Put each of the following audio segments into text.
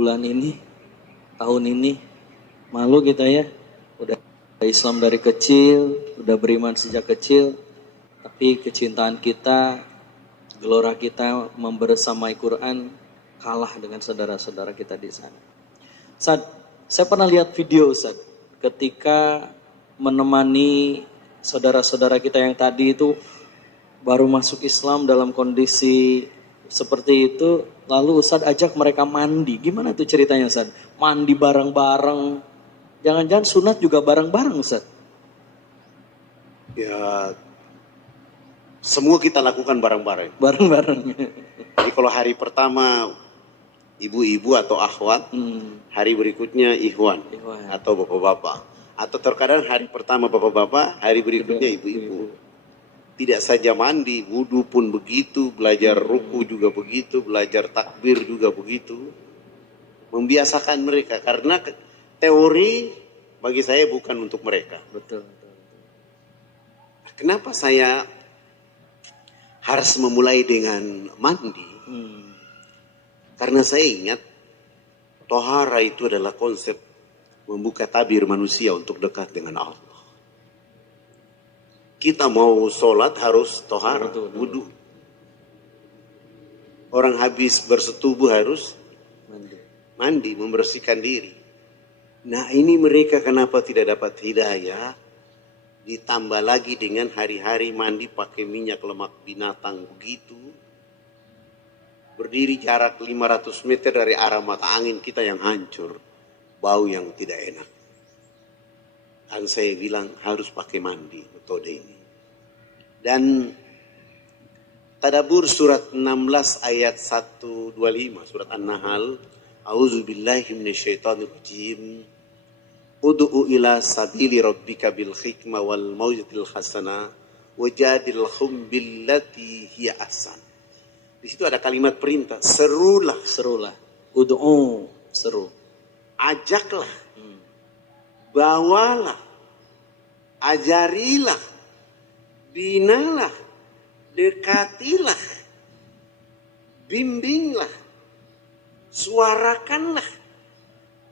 bulan ini, tahun ini. Malu kita ya, udah Islam dari kecil, udah beriman sejak kecil, tapi kecintaan kita, gelora kita membersamai Quran kalah dengan saudara-saudara kita di sana. Ustaz, saya pernah lihat video Ustaz, ketika menemani saudara-saudara kita yang tadi itu baru masuk Islam dalam kondisi seperti itu, lalu Ustaz ajak mereka mandi. Gimana tuh ceritanya Ustaz? Mandi bareng-bareng. Jangan-jangan sunat juga bareng-bareng Ustaz? Ya, semua kita lakukan bareng-bareng. Bareng-bareng. Jadi kalau hari pertama ibu-ibu atau akhwat, hari berikutnya ikhwan atau bapak-bapak. Atau terkadang hari pertama bapak-bapak, hari berikutnya ibu-ibu. Tidak saja mandi, wudu pun begitu, belajar ruku juga begitu, belajar takbir juga begitu. Membiasakan mereka, karena teori bagi saya bukan untuk mereka. Betul. Kenapa saya harus memulai dengan mandi? Karena saya ingat, tohara itu adalah konsep membuka tabir manusia untuk dekat dengan Allah. Kita mau sholat harus tohara, wudu. Orang habis bersetubuh harus mandi, membersihkan diri. Nah ini mereka kenapa tidak dapat hidayah? Ditambah lagi dengan hari-hari mandi pakai minyak lemak binatang begitu. Berdiri jarak 500 meter dari arah mata angin kita yang hancur. Bau yang tidak enak. Dan saya bilang harus pakai mandi metode ini. Dan Tadabbur surat 16 ayat 125 surat An-Nahl. A'udzubillahi minasyaitonirrajim. Ud'u ila sabili rabbika bil hikmah wal mau'izatil hasanah wajadilhum billati hiya ahsan. Di situ ada kalimat perintah, serulah. Ud'u, seru. Ajaklah. Bawalah. Ajarilah. Binalah. Dekatilah. Bimbinglah. Suarakanlah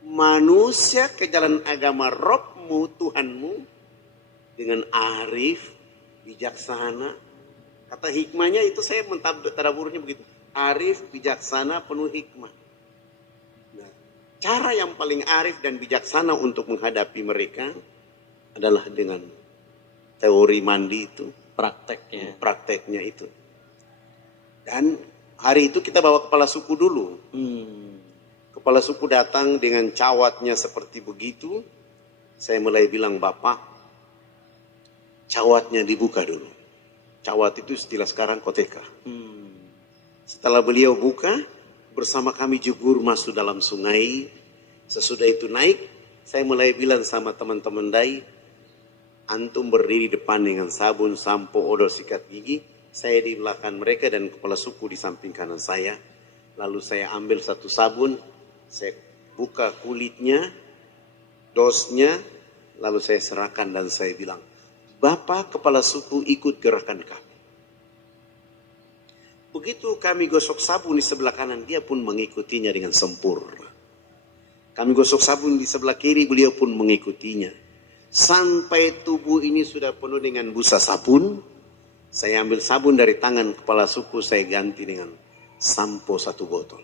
manusia ke jalan agama Rabbmu, Tuhanmu, dengan arif, bijaksana. Kata hikmahnya itu saya mentadaburnya begitu. Arif, bijaksana, penuh hikmah. Nah, cara yang paling arif dan bijaksana untuk menghadapi mereka adalah dengan teori mandi itu. Prakteknya itu. Dan hari itu kita bawa kepala suku dulu. Kepala suku datang dengan cawatnya seperti begitu. Saya mulai bilang, Bapak, cawatnya dibuka dulu. Cawat itu istilah sekarang koteka. Setelah beliau buka, bersama kami jebur masuk dalam sungai. Sesudah itu naik, saya mulai bilang sama teman-teman dai, antum berdiri depan dengan sabun, sampo, odol, sikat gigi. Saya di belakang mereka dan kepala suku di samping kanan saya. Lalu saya ambil satu sabun, saya buka kulitnya, dosnya, lalu saya serahkan dan saya bilang, Bapak kepala suku ikut gerakan kami. Begitu kami gosok sabun di sebelah kanan, dia pun mengikutinya dengan sempurna. Kami gosok sabun di sebelah kiri, beliau pun mengikutinya. Sampai tubuh ini sudah penuh dengan busa sabun, saya ambil sabun dari tangan kepala suku, saya ganti dengan sampo 1 botol.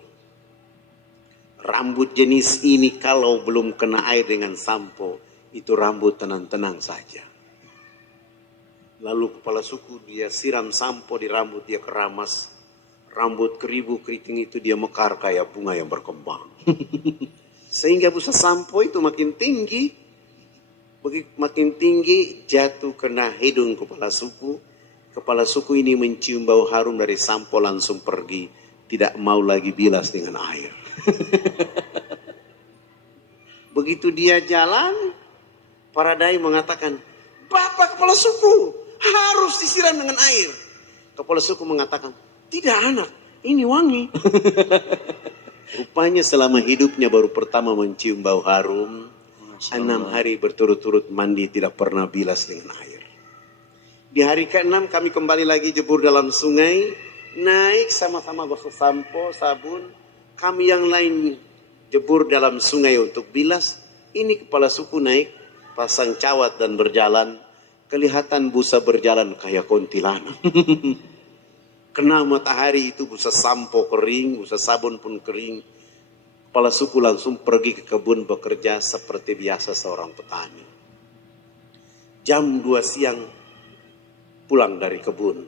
Rambut jenis ini kalau belum kena air dengan sampo, itu rambut tenang-tenang saja. Lalu kepala suku dia siram sampo di rambut, dia keramas. Rambut keribu keriting itu dia mekar kayak bunga yang berkembang. Sehingga busa sampo itu makin tinggi. Makin tinggi jatuh kena hidung kepala suku. Kepala suku ini mencium bau harum dari sampo langsung pergi. Tidak mau lagi bilas dengan air. Begitu dia jalan, para dai mengatakan, Bapak kepala suku harus disiram dengan air. Kepala suku mengatakan, tidak anak, ini wangi. Rupanya selama hidupnya baru pertama mencium bau harum. 6 hari berturut-turut mandi tidak pernah bilas dengan air. Di hari ke-6 kami kembali lagi jebur dalam sungai. Naik sama-sama gosok sampo, sabun. Kami yang lain jebur dalam sungai untuk bilas. Ini kepala suku naik, pasang cawat dan berjalan. Kelihatan busa berjalan kayak kuntilanak. Kena matahari itu busa sampo kering, busa sabun pun kering. Kepala suku langsung pergi ke kebun bekerja seperti biasa seorang petani. Jam 2 siang pulang dari kebun.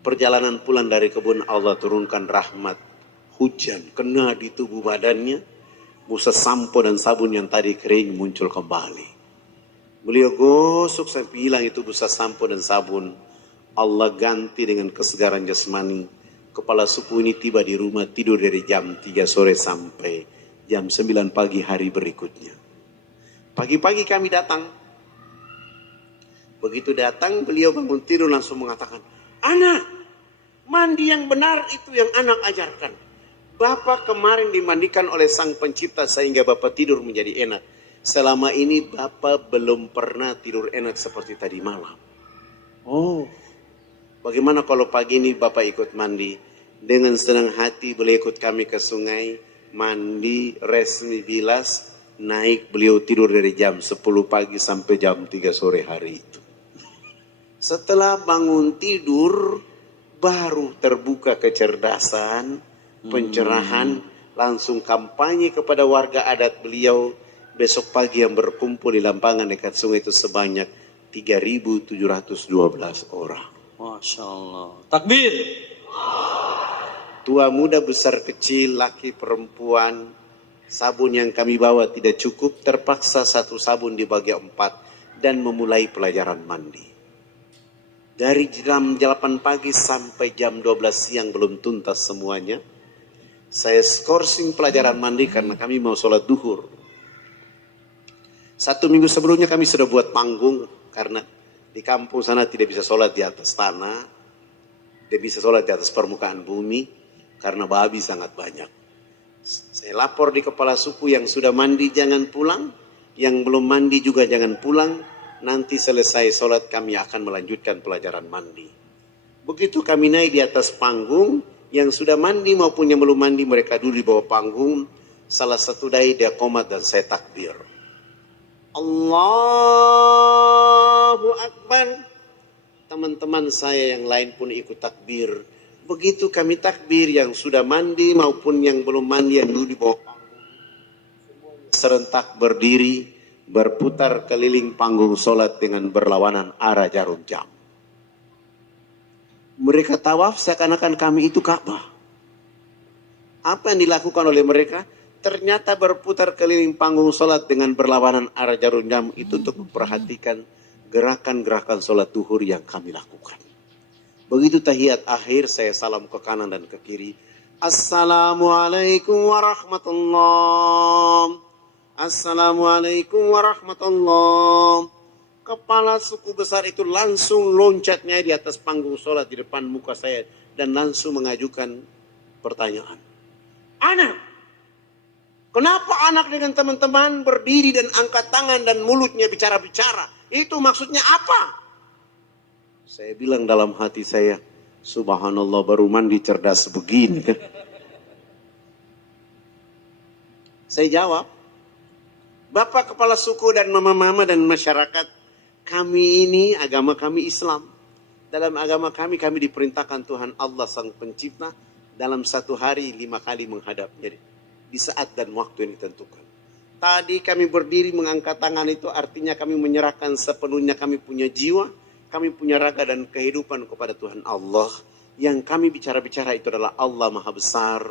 Perjalanan pulang dari kebun Allah turunkan rahmat. Hujan kena di tubuh badannya. Busa sampo dan sabun yang tadi kering muncul kembali. Beliau gosok sampai hilang itu busa sampo dan sabun. Allah ganti dengan kesegaran jasmani. Kepala suku ini tiba di rumah tidur dari jam 3 sore sampai jam 9 pagi hari berikutnya. Pagi-pagi kami datang. Begitu datang beliau bangun tidur langsung mengatakan, "Anak, mandi yang benar itu yang anak ajarkan. Bapak kemarin dimandikan oleh Sang Pencipta sehingga Bapak tidur menjadi enak. Selama ini Bapak belum pernah tidur enak seperti tadi malam. Oh, bagaimana kalau pagi ini Bapak ikut mandi?" Dengan senang hati beliau ikut kami ke sungai, mandi, resmi bilas, naik beliau tidur dari jam 10 pagi sampai jam 3 sore hari itu. Setelah bangun tidur, baru terbuka kecerdasan, pencerahan, langsung kampanye kepada warga adat beliau. Besok pagi yang berkumpul di lampangan dekat sungai itu sebanyak 3.712 orang. Masya Allah. Takbir. Tua muda besar kecil, laki perempuan. Sabun yang kami bawa tidak cukup, terpaksa satu sabun dibagi 4 dan memulai pelajaran mandi. Dari jam 8 pagi sampai jam 12 siang belum tuntas semuanya. Saya skorsing pelajaran mandi karena kami mau sholat duhur. 1 minggu sebelumnya kami sudah buat panggung karena di kampung sana tidak bisa sholat di atas tanah, tidak bisa sholat di atas permukaan bumi karena babi sangat banyak. Saya lapor di kepala suku yang sudah mandi jangan pulang, yang belum mandi juga jangan pulang. Nanti selesai sholat kami akan melanjutkan pelajaran mandi. Begitu kami naik di atas panggung, yang sudah mandi maupun yang belum mandi mereka dulu di bawah panggung. Salah satu dai dia qomat dan saya takbir. Allahu Akbar. Teman-teman saya yang lain pun ikut takbir. Begitu kami takbir, yang sudah mandi maupun yang belum mandi yang dulu di bawah panggung serentak berdiri, berputar keliling panggung sholat dengan berlawanan arah jarum jam. Mereka tawaf seakan-akan kami itu Ka'bah. Apa yang dilakukan oleh mereka? Ternyata berputar keliling panggung sholat dengan berlawanan arah jarum jam itu untuk memperhatikan gerakan-gerakan sholat duhur yang kami lakukan. Begitu tahiyat akhir, saya salam ke kanan dan ke kiri. Assalamualaikum warahmatullahi. Assalamualaikum warahmatullahi. Kepala suku besar itu langsung loncatnya di atas panggung sholat di depan muka saya dan langsung mengajukan pertanyaan. Anak, kenapa anak dengan teman-teman berdiri dan angkat tangan dan mulutnya bicara-bicara? Itu maksudnya apa? Saya bilang dalam hati saya, subhanallah baru mandi cerdas begini. Saya jawab, Bapak kepala suku dan mama-mama dan masyarakat, kami ini agama kami Islam. Dalam agama kami diperintahkan Tuhan Allah Sang Pencipta dalam 1 hari 5 kali menghadapnya di saat dan waktu yang ditentukan. Tadi kami berdiri mengangkat tangan itu artinya kami menyerahkan sepenuhnya kami punya jiwa, kami punya raga dan kehidupan kepada Tuhan Allah. Yang kami bicara-bicara itu adalah Allah Maha Besar.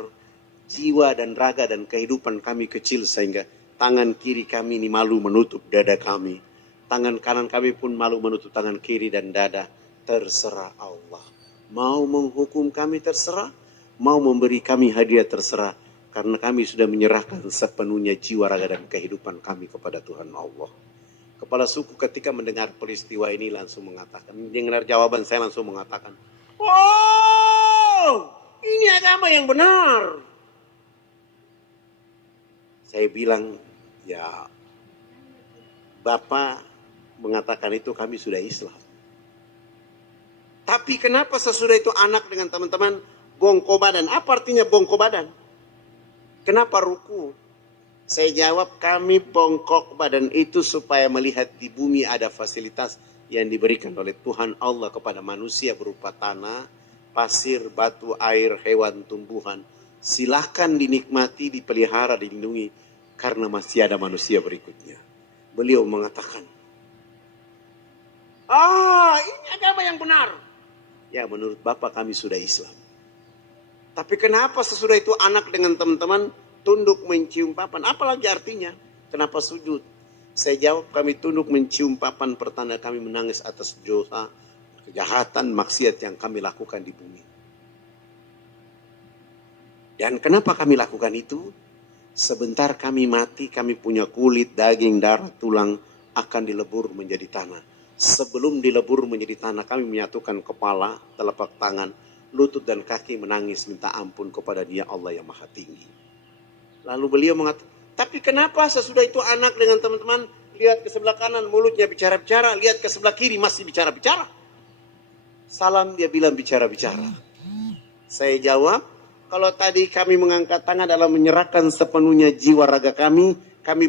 Jiwa dan raga dan kehidupan kami kecil sehingga tangan kiri kami ini malu menutup dada kami. Tangan kanan kami pun malu menutup tangan kiri dan dada. Terserah Allah. Mau menghukum kami terserah. Mau memberi kami hadiah terserah. Karena kami sudah menyerahkan sepenuhnya jiwa, raga dan kehidupan kami kepada Tuhan Allah. Kepala suku ketika mendengar peristiwa ini langsung mengatakan. Mendengar jawaban saya langsung mengatakan. Oh, ini agama yang benar. Saya bilang, ya Bapak mengatakan itu kami sudah Islam. Tapi kenapa sesudah itu anak dengan teman-teman bongko badan? Apa artinya bongko badan? Kenapa ruku? Saya jawab, kami bongkok badan itu supaya melihat di bumi ada fasilitas yang diberikan oleh Tuhan Allah kepada manusia berupa tanah, pasir, batu, air, hewan, tumbuhan. Silahkan dinikmati, dipelihara, dilindungi, karena masih ada manusia berikutnya. Beliau mengatakan, ini agama yang benar. Ya, menurut Bapak kami sudah Islam. Tapi kenapa sesudah itu anak dengan teman-teman tunduk mencium papan? Apalagi artinya? Kenapa sujud? Saya jawab, kami tunduk mencium papan pertanda kami menangis atas dosa, kejahatan, maksiat yang kami lakukan di bumi. Dan kenapa kami lakukan itu? Sebentar kami mati, kami punya kulit, daging, darah, tulang akan dilebur menjadi tanah. Sebelum dilebur menjadi tanah, kami menyatukan kepala, telapak tangan, lutut dan kaki menangis minta ampun kepada Dia Allah yang Maha Tinggi. Lalu beliau mengatakan, tapi kenapa sesudah itu anak dengan teman-teman lihat ke sebelah kanan mulutnya bicara-bicara, lihat ke sebelah kiri masih bicara-bicara. Salam dia bilang bicara-bicara. Saya jawab, kalau tadi kami mengangkat tangan dalam menyerahkan sepenuhnya jiwa raga kami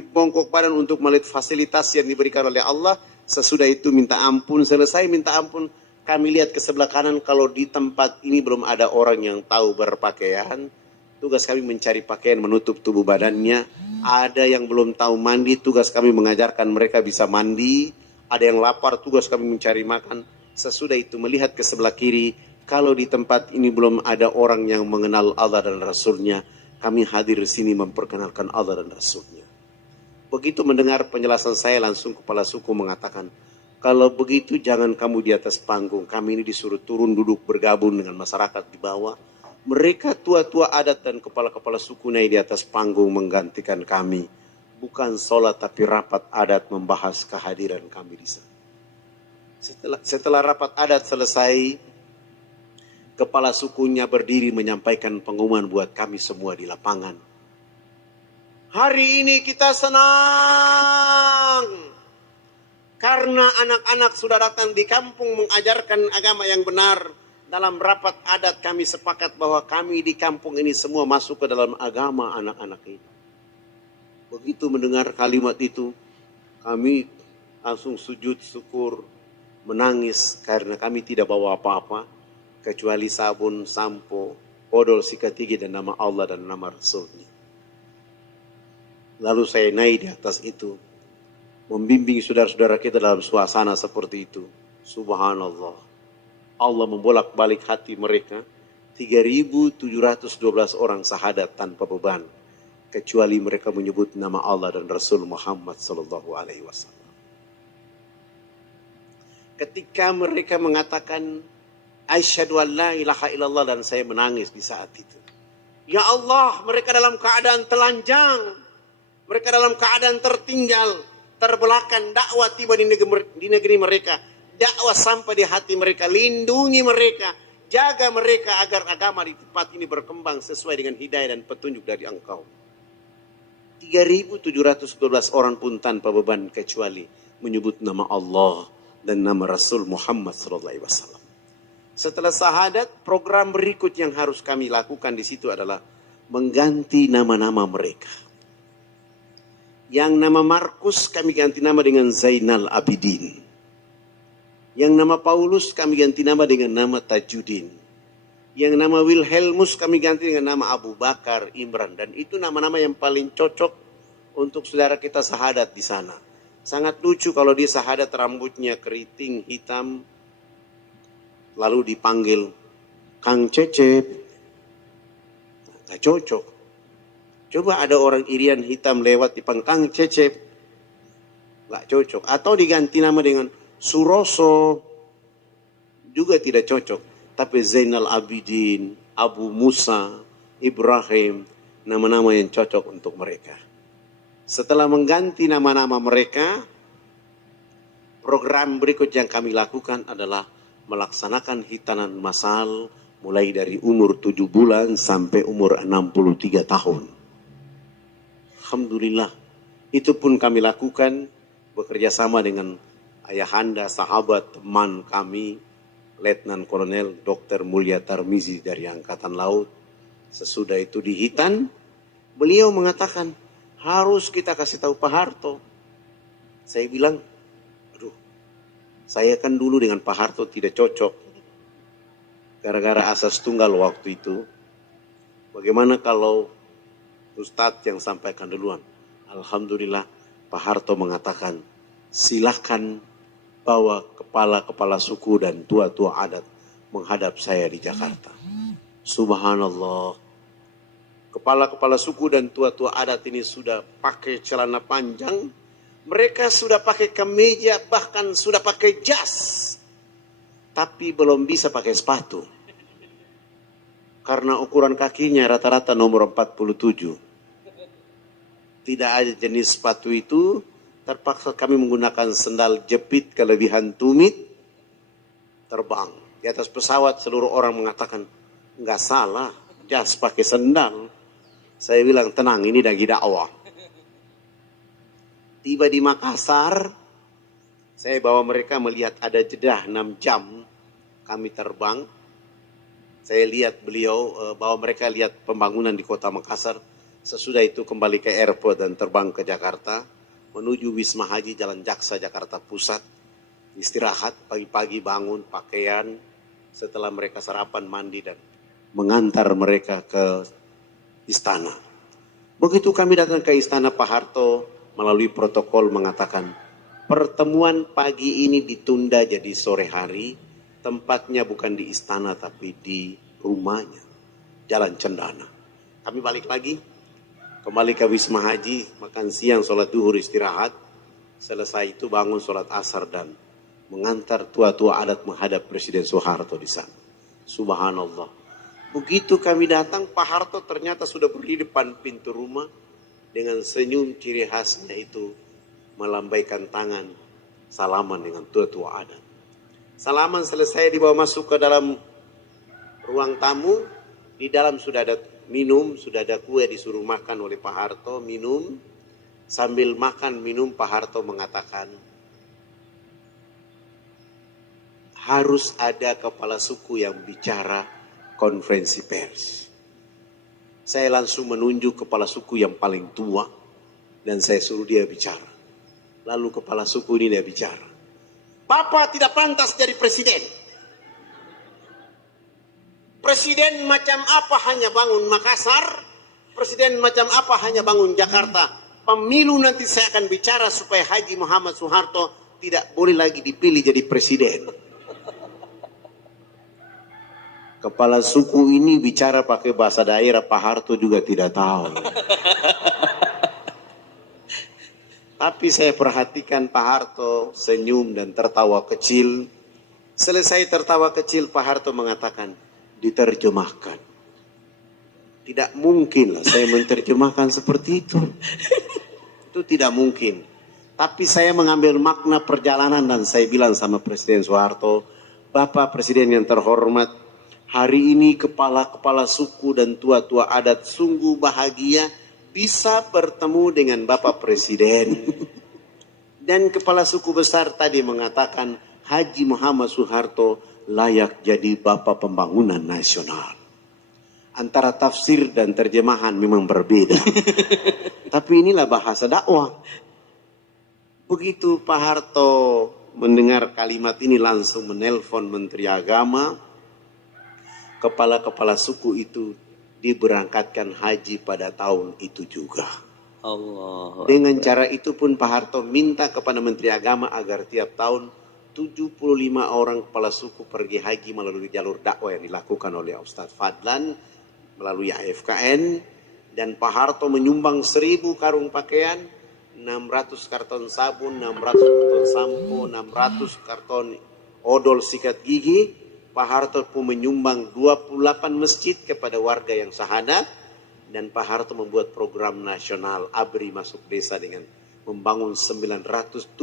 bongkok badan untuk melihat fasilitas yang diberikan oleh Allah. Sesudah itu minta ampun, selesai minta ampun, kami lihat ke sebelah kanan, kalau di tempat ini belum ada orang yang tahu berpakaian, tugas kami mencari pakaian menutup tubuh badannya. Ada yang belum tahu mandi, tugas kami mengajarkan mereka bisa mandi. Ada yang lapar, tugas kami mencari makan. Sesudah itu melihat ke sebelah kiri, kalau di tempat ini belum ada orang yang mengenal Allah dan Rasulnya, kami hadir di sini memperkenalkan Allah dan Rasulnya. Begitu mendengar penjelasan saya, langsung kepala suku mengatakan, kalau begitu jangan kamu di atas panggung, kami ini disuruh turun duduk bergabung dengan masyarakat di bawah. Mereka tua-tua adat dan kepala-kepala suku naik di atas panggung menggantikan kami. Bukan sholat tapi rapat adat membahas kehadiran kami di sana. Setelah rapat adat selesai, kepala sukunya berdiri menyampaikan pengumuman buat kami semua di lapangan. Hari ini kita senang karena anak-anak sudah datang di kampung mengajarkan agama yang benar. Dalam rapat adat kami sepakat bahwa kami di kampung ini semua masuk ke dalam agama anak-anak ini. Begitu mendengar kalimat itu, kami langsung sujud syukur, menangis karena kami tidak bawa apa-apa kecuali sabun, sampo, odol, sikat gigi dan nama Allah dan nama Rasulnya. Lalu saya naik di atas itu, membimbing saudara-saudara kita dalam suasana seperti itu. Subhanallah. Allah membolak-balik hati mereka. 3.712 orang syahadat tanpa beban. Kecuali mereka menyebut nama Allah dan Rasul Muhammad SAW. Ketika mereka mengatakan, Asyhadu an la ilaha illallah, dan saya menangis di saat itu. Ya Allah, mereka dalam keadaan telanjang. Mereka dalam keadaan tertinggal, terbelakang. Dakwah tiba di negeri mereka. Dakwah sampai di hati mereka. Lindungi mereka. Jaga mereka agar agama di tempat ini berkembang sesuai dengan hidayah dan petunjuk dari Engkau. 3.712 orang pun tanpa beban kecuali menyebut nama Allah dan nama Rasul Muhammad SAW. Setelah syahadat, program berikut yang harus kami lakukan di situ adalah mengganti nama-nama mereka. Yang nama Markus kami ganti nama dengan Zainal Abidin. Yang nama Paulus kami ganti nama dengan nama Tajuddin. Yang nama Wilhelmus kami ganti dengan nama Abu Bakar, Imran. Dan itu nama-nama yang paling cocok untuk saudara kita syahadat di sana. Sangat lucu kalau dia syahadat rambutnya keriting, hitam. Lalu dipanggil Kang Cecep. Tidak cocok. Coba ada orang Irian hitam lewat dipanggil Kang Cecep. Tidak cocok. Atau diganti nama dengan Suroso. Juga tidak cocok. Tapi Zainal Abidin, Abu Musa, Ibrahim. Nama-nama yang cocok untuk mereka. Setelah mengganti nama-nama mereka, program berikut yang kami lakukan adalah melaksanakan hitanan massal mulai dari umur 7 bulan sampai umur 63 tahun. Alhamdulillah, itu pun kami lakukan bekerja sama dengan ayahanda, sahabat, teman kami, Letnan Kolonel Dr. Mulya Tarmizi dari Angkatan Laut. Sesudah itu dihitan, beliau mengatakan, harus kita kasih tahu Pak Harto. Saya bilang, aduh, saya kan dulu dengan Pak Harto tidak cocok. Gara-gara asas tunggal waktu itu. Bagaimana kalau Ustadz yang sampaikan duluan? Alhamdulillah Pak Harto mengatakan, silakan bawa kepala-kepala suku dan tua-tua adat menghadap saya di Jakarta. Subhanallah. Kepala-kepala suku dan tua-tua adat ini sudah pakai celana panjang. Mereka sudah pakai kemeja, bahkan sudah pakai jas. Tapi belum bisa pakai sepatu. Karena ukuran kakinya rata-rata nomor 47. Tidak ada jenis sepatu itu. Terpaksa kami menggunakan sendal jepit kelebihan tumit. Terbang. Di atas pesawat seluruh orang mengatakan, enggak salah, jas pakai sendal. Saya bilang, tenang, ini lagi dakwah. Tiba di Makassar, saya bawa mereka melihat ada jeda 6 jam kami terbang. Saya lihat beliau, bawa mereka lihat pembangunan di kota Makassar. Sesudah itu kembali ke airport dan terbang ke Jakarta. Menuju Wisma Haji Jalan Jaksa Jakarta Pusat. Istirahat, pagi-pagi bangun, pakaian. Setelah mereka sarapan, mandi dan mengantar mereka ke istana. Begitu kami datang ke istana, Pak Harto melalui protokol mengatakan, pertemuan pagi ini ditunda jadi sore hari, tempatnya bukan di istana tapi di rumahnya, Jalan Cendana. Kami balik lagi, kembali ke Wisma Haji, makan siang, sholat duhur, istirahat. Selesai itu bangun sholat asar dan mengantar tua-tua adat menghadap Presiden Soeharto di sana. Subhanallah. Begitu kami datang, Pak Harto ternyata sudah berdiri depan pintu rumah dengan senyum ciri khasnya itu melambaikan tangan, salaman dengan tua-tua adat. Salaman selesai dibawa masuk ke dalam ruang tamu, di dalam sudah ada minum, sudah ada kue disuruh makan oleh Pak Harto, minum. Sambil makan minum Pak Harto mengatakan, harus ada kepala suku yang bicara konferensi pers. Saya langsung menunjuk kepala suku yang paling tua dan saya suruh dia bicara. Lalu kepala suku ini dia bicara. Bapak tidak pantas jadi presiden. Presiden macam apa hanya bangun Makassar? Presiden macam apa hanya bangun Jakarta? Pemilu nanti saya akan bicara supaya Haji Muhammad Soeharto tidak boleh lagi dipilih jadi presiden. Kepala suku ini bicara pakai bahasa daerah, Pak Harto juga tidak tahu. Tapi saya perhatikan Pak Harto senyum dan tertawa kecil. Selesai tertawa kecil, Pak Harto mengatakan, diterjemahkan. Tidak mungkin lah saya menerjemahkan seperti itu. Itu tidak mungkin. Tapi saya mengambil makna perjalanan dan saya bilang sama Presiden Soeharto, Bapak Presiden yang terhormat, hari ini kepala-kepala suku dan tua-tua adat sungguh bahagia bisa bertemu dengan Bapak Presiden. Dan kepala suku besar tadi mengatakan Haji Muhammad Soeharto layak jadi Bapak Pembangunan Nasional. Antara tafsir dan terjemahan memang berbeda. Tapi inilah bahasa dakwah. Begitu Pak Harto mendengar kalimat ini langsung menelpon Menteri Agama. Kepala-kepala suku itu diberangkatkan haji pada tahun itu juga. Allah. Dengan cara itu pun Pak Harto minta kepada Menteri Agama agar tiap tahun 75 orang kepala suku pergi haji melalui jalur dakwah yang dilakukan oleh Ustadz Fadlan melalui AFKN. Dan Pak Harto menyumbang 1000 karung pakaian, 600 karton sabun, 600 karton sampo, 600 karton odol sikat gigi. Pak Harto pun menyumbang 28 masjid kepada warga yang syahadat. Dan Pak Harto membuat program nasional ABRI masuk desa dengan membangun 917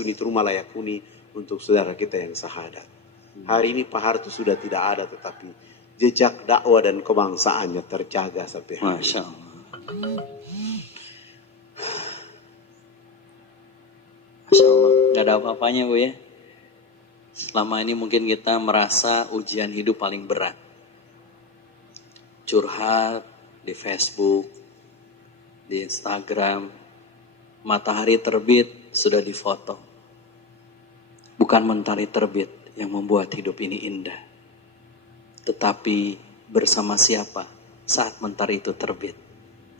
unit rumah layak huni untuk saudara kita yang syahadat. Hari ini Pak Harto sudah tidak ada, tetapi jejak dakwah dan kebangsaannya terjaga sampai hari ini. Masya Allah. Masya Allah. Gak ada apa-apanya Bu ya. Selama ini mungkin kita merasa ujian hidup paling berat. Curhat di Facebook, di Instagram, matahari terbit sudah difoto. Bukan mentari terbit yang membuat hidup ini indah. Tetapi bersama siapa saat mentari itu terbit.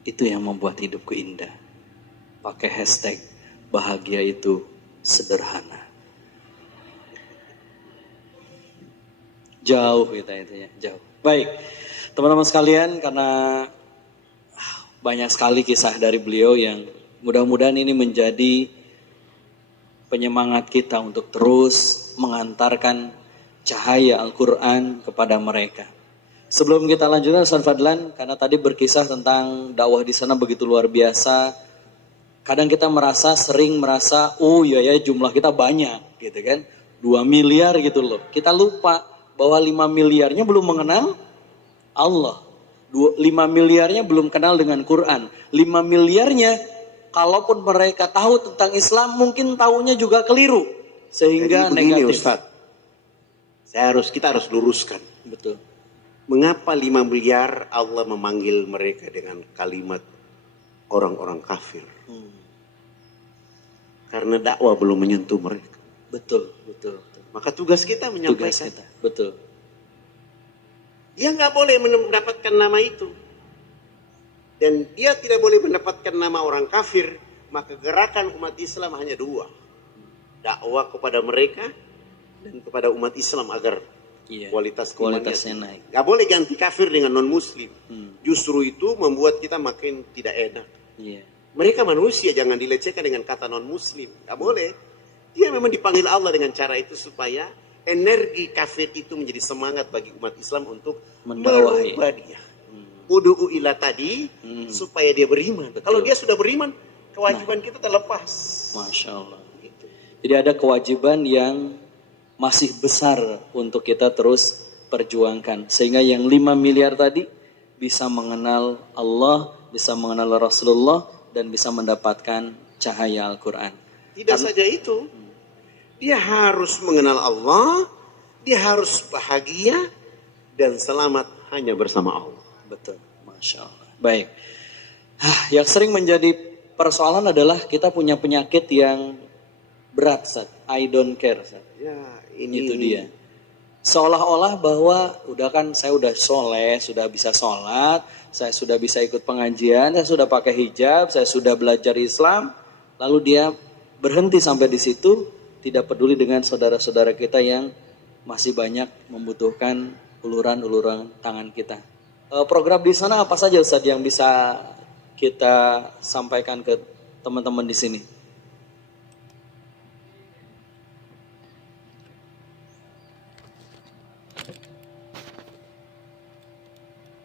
Itu yang membuat hidupku indah. Pakai hashtag bahagia itu sederhana. Jauh kita itu ya, jauh. Baik, teman-teman sekalian, karena banyak sekali kisah dari beliau yang mudah-mudahan ini menjadi penyemangat kita untuk terus mengantarkan cahaya Al-Quran kepada mereka. Sebelum kita lanjutkan Ustaz Fadlan, karena tadi berkisah tentang dakwah di sana begitu luar biasa. Kadang kita sering merasa, oh ya jumlah kita banyak gitu kan. 2 miliar gitu loh. Kita lupa bahwa 5 miliarnya belum mengenal Allah. 5 miliarnya belum kenal dengan Quran. 5 miliarnya kalaupun mereka tahu tentang Islam mungkin tahunya juga keliru. Sehingga jadi begini, negatif. Ustaz, kita harus luruskan. Betul. Mengapa 5 miliar Allah memanggil mereka dengan kalimat orang-orang kafir? Karena dakwah belum menyentuh mereka. Betul. Maka tugas kita menyampaikan. Betul. Dia nggak boleh mendapatkan nama itu. Dan dia tidak boleh mendapatkan nama orang kafir. Maka gerakan umat Islam hanya 2. Dakwah kepada mereka dan kepada umat Islam agar kualitasnya naik. Nggak boleh ganti kafir dengan non-muslim. Justru itu membuat kita makin tidak enak. Mereka manusia, jangan dilecehkan dengan kata non-muslim. Nggak boleh. Dia memang dipanggil Allah dengan cara itu supaya energi kafir itu menjadi semangat bagi umat Islam untuk merubah dia. Udu'u ila tadi supaya dia beriman. Betul. Kalau dia sudah beriman, kewajiban kita terlepas. Masya Allah. Gitu. Jadi ada kewajiban yang masih besar untuk kita terus perjuangkan. Sehingga yang 5 miliar tadi bisa mengenal Allah, bisa mengenal Rasulullah, dan bisa mendapatkan cahaya Al-Quran. Tidak saja itu. Dia harus mengenal Allah, dia harus bahagia dan selamat hanya bersama Allah. Betul, Masya Allah. Baik. Yang sering menjadi persoalan adalah kita punya penyakit yang berat, Ustaz. I don't care, Ustaz. Ya, Itu dia. Seolah-olah bahwa saya udah soleh, sudah bisa sholat, saya sudah bisa ikut pengajian, saya sudah pakai hijab, saya sudah belajar Islam, lalu dia berhenti sampai di situ. Tidak peduli dengan saudara-saudara kita yang masih banyak membutuhkan uluran-uluran tangan kita. Program di sana apa saja Ustaz yang bisa kita sampaikan ke teman-teman di sini?